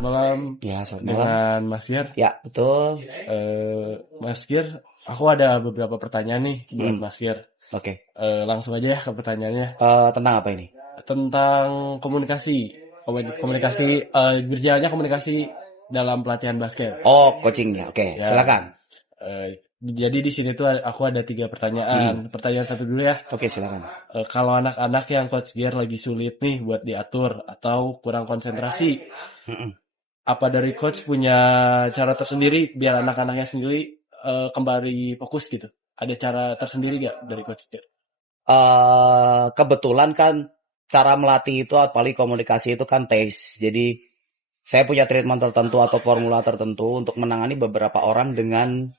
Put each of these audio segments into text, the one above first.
selamat malam Ya, selamat malam. dengan Mas Gir. Ya, betul. Mas Gir, aku ada beberapa pertanyaan nih buat Mas Gir. Oke. Langsung aja ya ke pertanyaannya. Tentang apa ini? Tentang komunikasi. Berjalannya komunikasi dalam pelatihan basket. Oh, coachingnya. Oke, Ya. silakan. Jadi di sini tuh aku ada 3 pertanyaan. Pertanyaan satu dulu ya. Oke, silakan. Kalau anak-anak yang Coach Gir lagi sulit nih buat diatur atau kurang konsentrasi, apa dari Coach punya cara tersendiri biar anak-anaknya sendiri kembali fokus gitu? Ada cara tersendiri gak dari Coach Gir? Kebetulan kan cara melatih itu apalagi komunikasi itu kan taste. Jadi saya punya treatment tertentu atau formula tertentu untuk menangani beberapa orang dengan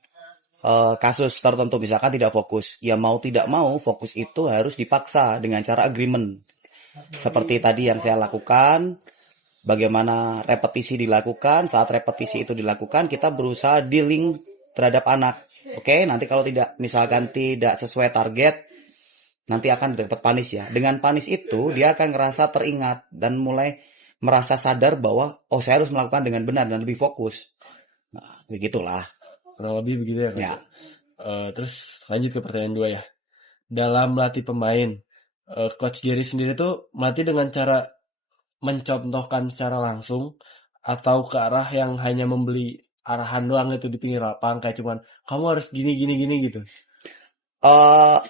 kasus tertentu, misalkan tidak fokus. Ya mau tidak mau fokus itu harus dipaksa dengan cara agreement. Seperti tadi yang saya lakukan, bagaimana repetisi dilakukan, saat repetisi itu dilakukan kita berusaha dealing terhadap anak. Oke, nanti kalau tidak, misalkan tidak sesuai target, nanti akan dapat panis ya. Dengan panis itu dia akan ngerasa teringat dan mulai merasa sadar bahwa oh saya harus melakukan dengan benar dan lebih fokus. Nah, begitulah. Kurang lebih begitu ya, Coach. Ya. Terus lanjut ke pertanyaan 2 ya. Dalam melatih pemain, Coach Giri sendiri tuh melatih dengan cara mencontohkan secara langsung atau ke arah yang hanya membeli arahan doang itu di pinggir lapangan kayak cuman kamu harus gini gitu.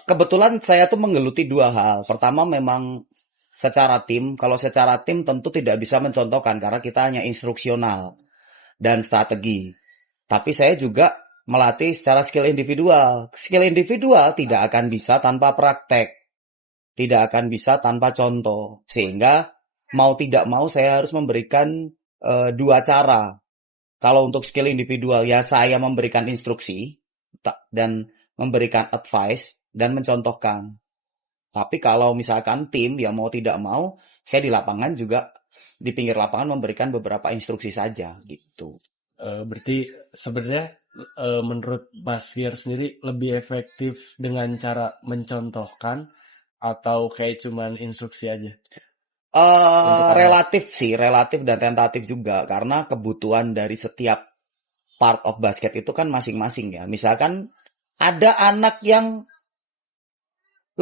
Kebetulan saya tuh menggeluti 2 hal. Pertama memang secara tim. Kalau secara tim tentu tidak bisa mencontohkan karena kita hanya instruksional dan strategi. Tapi saya juga melatih secara skill individual. Skill individual tidak akan bisa tanpa praktek. Tidak akan bisa tanpa contoh. Sehingga mau tidak mau saya harus memberikan 2 cara. Kalau untuk skill individual ya saya memberikan instruksi dan memberikan advice dan mencontohkan. Tapi kalau misalkan tim ya mau tidak mau, saya di lapangan juga di pinggir lapangan memberikan beberapa instruksi saja gitu. Berarti sebenarnya menurut Mas Fir sendiri lebih efektif dengan cara mencontohkan atau kayak cuman instruksi aja? Relatif dan tentatif juga karena kebutuhan dari setiap part of basket itu kan masing-masing ya. Misalkan ada anak yang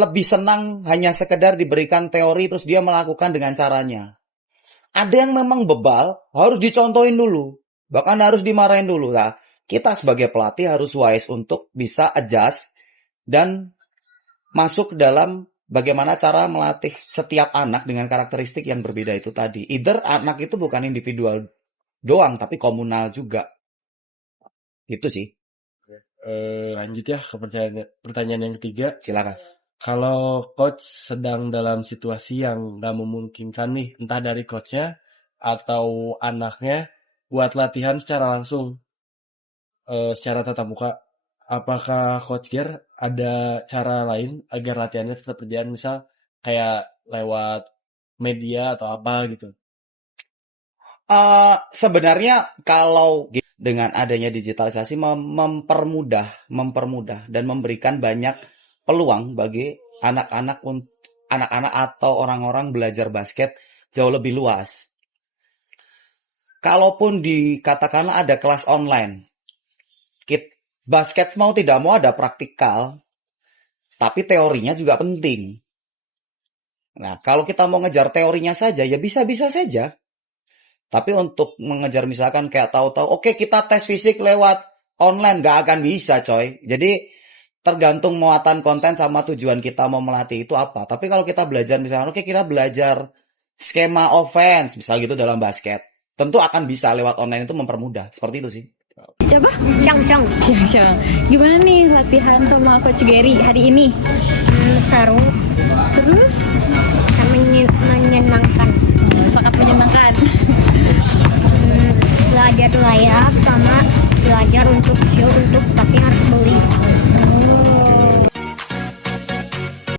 lebih senang hanya sekedar diberikan teori terus dia melakukan dengan caranya. Ada yang memang bebal, harus dicontohin dulu. Bahkan harus dimarahin dulu. Nah, kita sebagai pelatih harus wise untuk bisa adjust dan masuk dalam bagaimana cara melatih setiap anak dengan karakteristik yang berbeda itu tadi. Either anak itu bukan individual doang, tapi komunal juga. Itu sih. Lanjut ya ke pertanyaan yang ketiga. Silakan. Kalau coach sedang dalam situasi yang gak memungkinkan nih, entah dari coachnya atau anaknya, buat latihan secara langsung, secara tatap muka, apakah Coach Gir ada cara lain agar latihannya tetap berjalan, misal kayak lewat media atau apa gitu? Sebenarnya kalau dengan adanya digitalisasi mempermudah dan memberikan banyak peluang bagi anak-anak atau orang-orang belajar basket jauh lebih luas. Kalaupun dikatakanlah ada kelas online, basket mau tidak mau ada praktikal, tapi teorinya juga penting. Nah, kalau kita mau ngejar teorinya saja, ya bisa-bisa saja. Tapi untuk mengejar misalkan kayak tahu-tahu, oke kita tes fisik lewat online, nggak akan bisa coy. Jadi tergantung muatan konten sama tujuan kita mau melatih itu apa. Tapi kalau kita belajar misalkan, oke kita belajar skema offense, misal gitu dalam basket. Tentu akan bisa lewat online itu mempermudah. Seperti itu sih. Apa? Syang. Gimana nih latihan sama Coach Gary hari ini? Seru. Terus